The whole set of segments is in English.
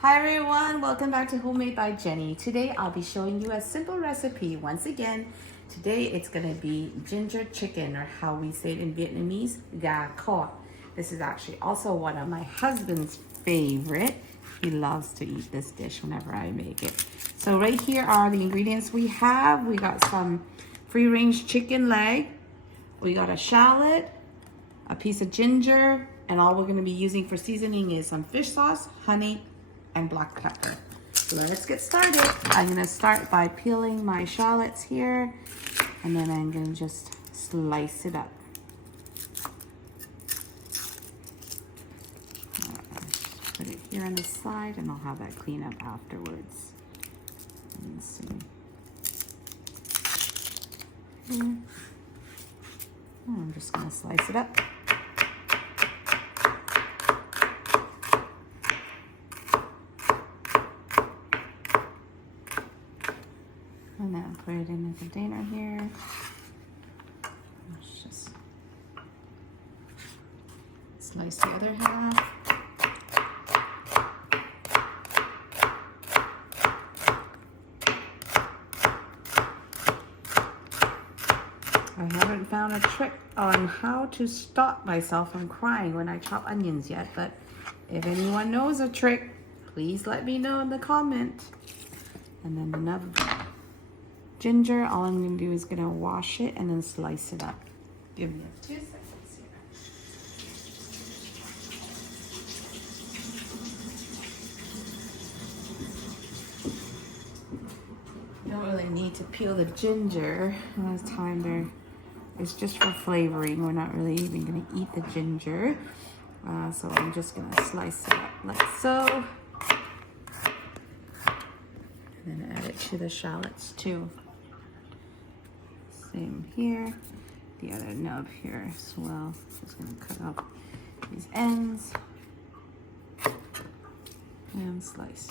Hi everyone, welcome back to Homemade by Jenny. Today I'll be showing you a simple recipe. Once again, today it's gonna be ginger chicken, or how we say it in Vietnamese, gà kho. This is actually also one of my husband's favorite. He loves to eat this dish whenever I make it. So right here are the ingredients we have. We got some free-range chicken leg. We got a shallot, a piece of ginger, and all we're gonna be using for seasoning is some fish sauce, honey, and black pepper. So let's get started. I'm gonna start by peeling my shallots here, and then I'm gonna just slice it up. Just put it here on the side, and I'll have that clean up afterwards. Let's see. Here. I'm just gonna slice it up. And then put it in a container here. Let's just slice the other half. I haven't found a trick on how to stop myself from crying when I chop onions yet, but if anyone knows a trick, please let me know in the comment. And then another ginger, all I'm gonna do is gonna wash it and then slice it up. Give me 2 seconds here. You don't really need to peel the ginger this time. There, it's just for flavoring. We're not really even gonna eat the ginger. So I'm just gonna slice it up like so. And then add it to the shallots too. Same here, the other nub here as well. Just gonna cut off these ends and slice.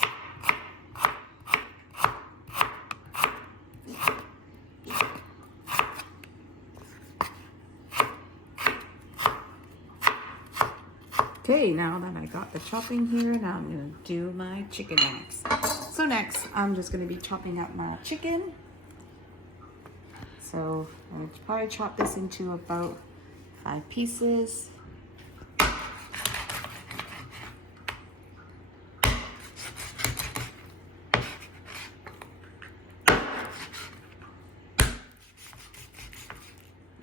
Okay, now that I got the chopping here, now I'm gonna do my chicken next. So next, I'm just gonna be chopping up my chicken. So I'll probably chop this into about 5 pieces.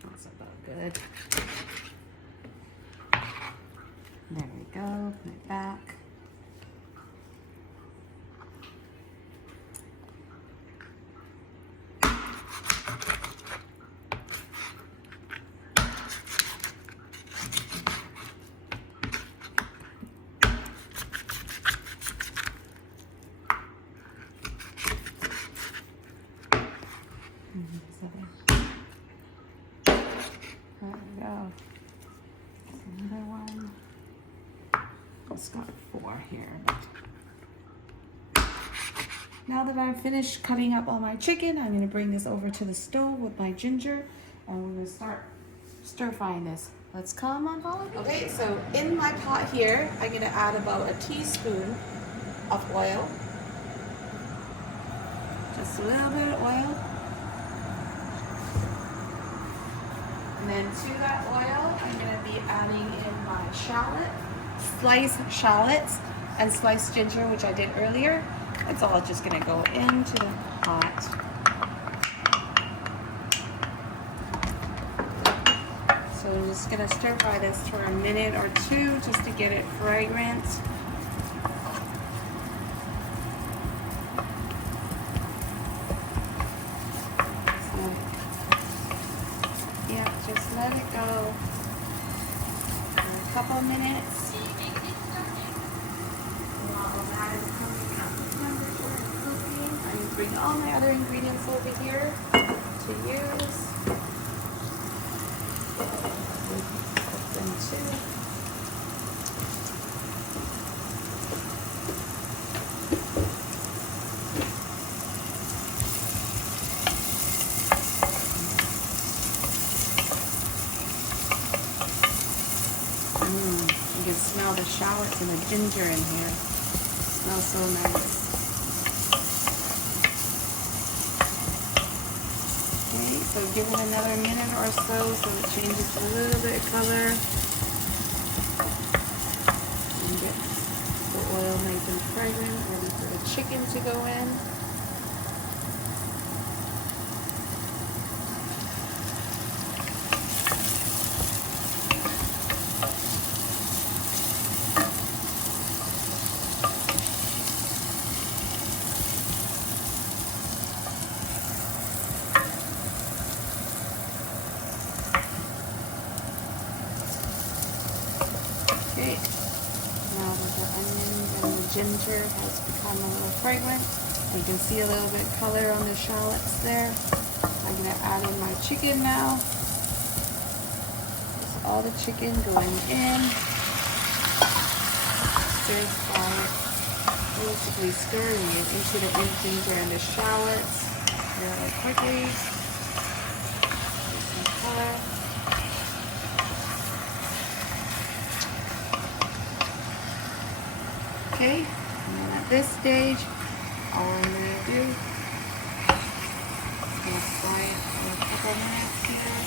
That's about good. There we go, put it back. There we go. Another one. It's got 4 here. Now that I've finished cutting up all my chicken, I'm going to bring this over to the stove with my ginger, and we're going to start stir frying this. Let's come on, follow. Okay, so in my pot here, I'm going to add about a teaspoon of oil. Just a little bit of oil. And then to that oil, I'm going to be adding in my shallot, sliced shallots, and sliced ginger, which I did earlier. It's all just going to go into the pot. So I'm just going to stir fry this for a minute or 2 just to get it fragrant. Just let it go for a couple minutes. While that is coming up to temperature and cooking, I'm going to bring all my other ingredients over here to use. Put them too. You can smell the shallots and the ginger in here. Smells so nice. Okay, so give it another minute or so it changes a little bit of color. And get the oil nice and fragrant, ready for the chicken to go in. Okay, now that the onions and the ginger has become a little fragrant, you can see a little bit of color on the shallots there. I'm going to add in my chicken now. Just all the chicken going in. Stir fry it, basically stirring it into the ginger and the shallots really quickly. Get some color. Okay, and then at this stage, all I'm going to do is going to fry it for a couple minutes here.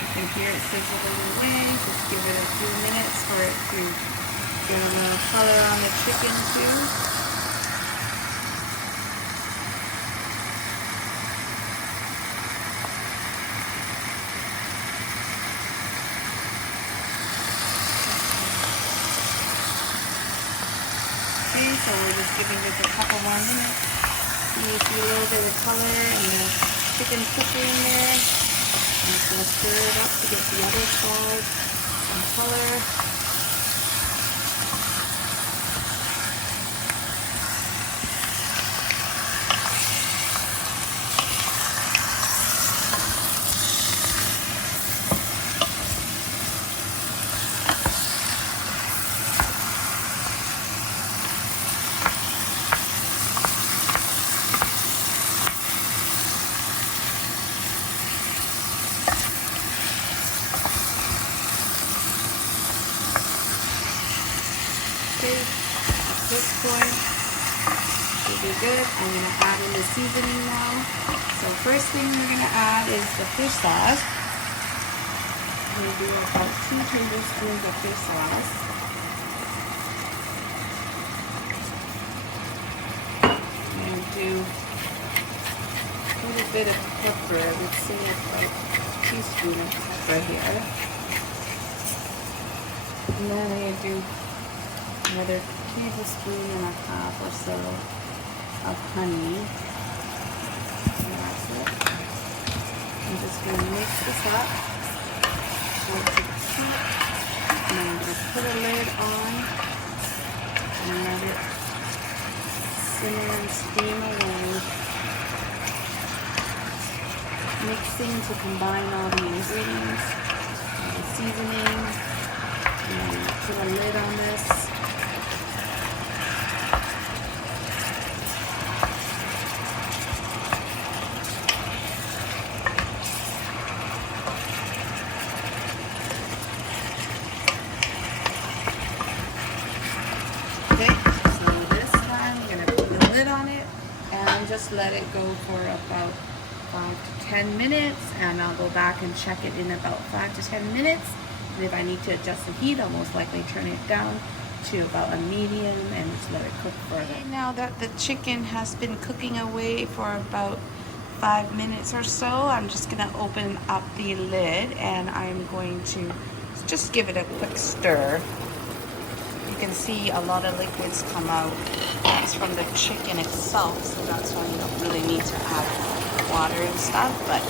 You can hear it sizzling away. Just give it a few minutes for it to get a little color on the chicken too. Okay, so we're just giving this a couple more minutes. You see a little bit of color and the chicken cooking there. I'm just going to stir it up to get the other side some color. At this point, should be good. I'm going to add in the seasoning now. So first thing we're going to add is the fish sauce. I'm going to do about 2 tablespoons of fish sauce. I'm going to do a little bit of pepper. I would say about a teaspoon of pepper here. And then I'm going to do another tablespoon and a half or so of honey. And that's it. I'm just going to mix this up. And I'm going to put a lid on and let it simmer and steam away. Mixing to combine all the ingredients, the seasoning, and put a lid on this. And just let it go for about 5 to 10 minutes, and I'll go back and check it in about 5 to 10 minutes. And if I need to adjust the heat, I'll most likely turn it down to about a medium and just let it cook further. Now that the chicken has been cooking away for about 5 minutes or so, I'm just going to open up the lid and I'm going to just give it a quick stir. You can see a lot of liquids come out. That's from the chicken itself, so that's why you don't really need to add water and stuff, but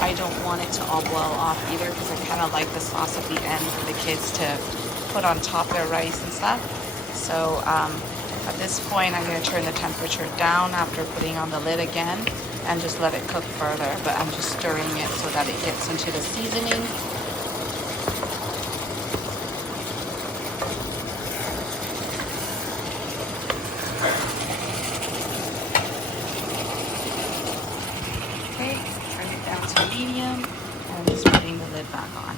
I don't want it to all boil off either because I kind of like the sauce at the end for the kids to put on top of their rice and stuff. So at this point I'm going to turn the temperature down after putting on the lid again and just let it cook further, but I'm just stirring it so that it gets into the seasoning. medium, and just putting the lid back on.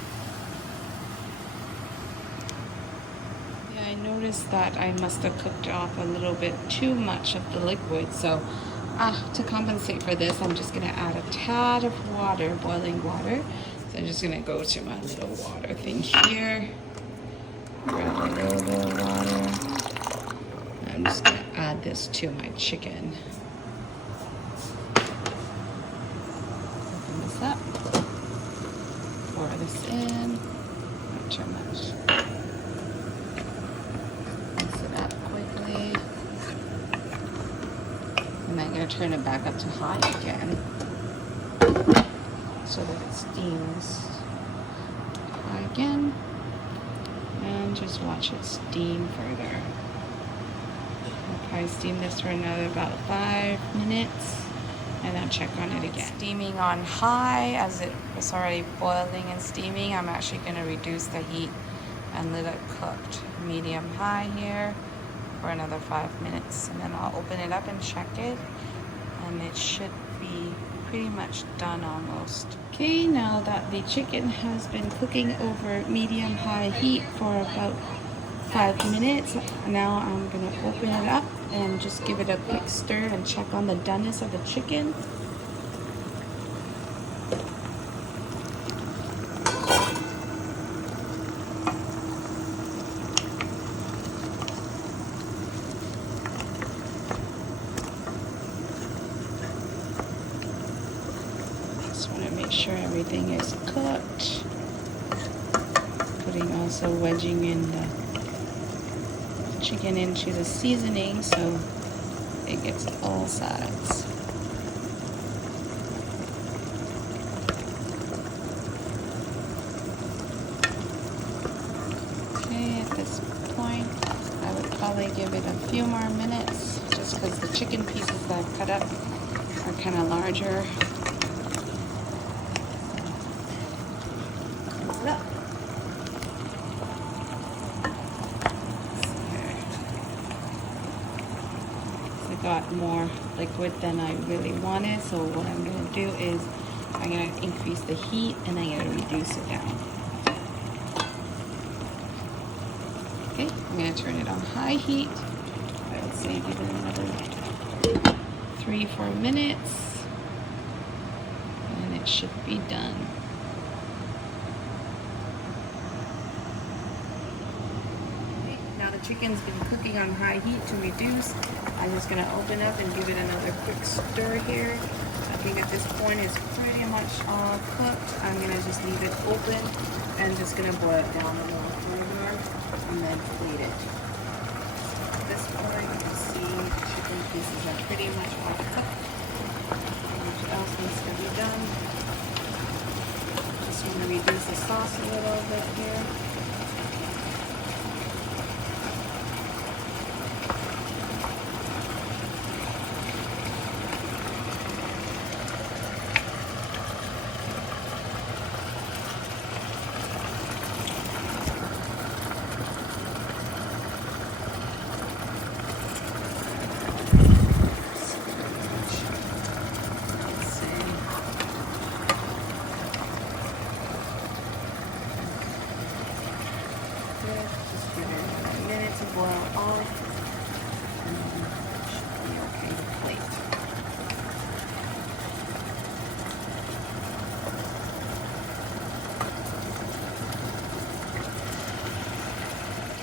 Yeah, I noticed that I must have cooked off a little bit too much of the liquid, so to compensate for this, I'm just gonna add a tad of water, boiling water. So I'm just gonna go to my little water thing here, grab a little bit of water. I'm just gonna add this to my chicken. Open this up, pour this in, not too much. Mix it up quickly. And I'm gonna turn it back up to high again so that it steams. High again, and just watch it steam further. I'll probably steam this for another about 5 minutes, and I'll check on it again. Steaming on high as it was already boiling and steaming. I'm actually going to reduce the heat and let it cooked medium high here for another 5 minutes, and then I'll open it up and check it, and it should be pretty much done almost. Okay, now that the chicken has been cooking over medium-high heat for about 5 minutes, now I'm gonna open it up and just give it a quick stir and check on the doneness of the chicken. Just want to make sure everything is cooked. Putting also wedging in the chicken into the seasoning so it gets all sides. Okay, at this point I would probably give it a few more minutes just because the chicken pieces that I've cut up are kind of larger. Got more liquid than I really wanted, so what I'm going to do is I'm going to increase the heat and I'm going to reduce it down. Okay, I'm going to turn it on high heat. I would say give it another 3-4 minutes and it should be done. Chicken's been cooking on high heat to reduce. I'm just going to open up and give it another quick stir here. I think at this point it's pretty much all cooked. I'm going to just leave it open and just going to boil it down a little further and then plate it. At this point you can see the chicken pieces are pretty much all cooked. What else needs to be done? Just want to reduce the sauce a little bit here. Just give it a minute to boil off, and then it should be okay to plate.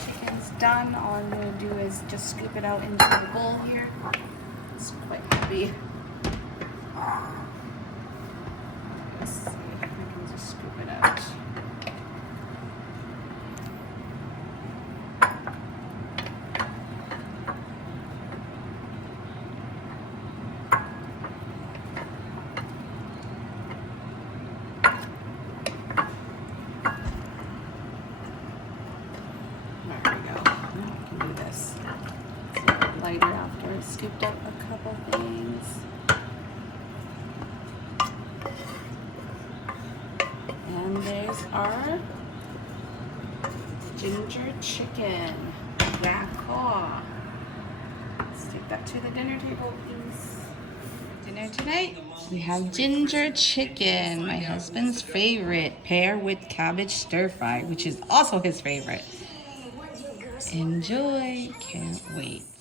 Chicken's done. All I'm going to do is just scoop it out into the bowl here. It's quite heavy. Let's see if I can just scoop it out. Lighter after I scooped out a couple things. And there's our ginger chicken. Gras. Let's take that to the dinner table, please. dinner tonight, we have ginger chicken, my husband's favorite, paired with cabbage stir fry, which is also his favorite. Enjoy. Can't wait.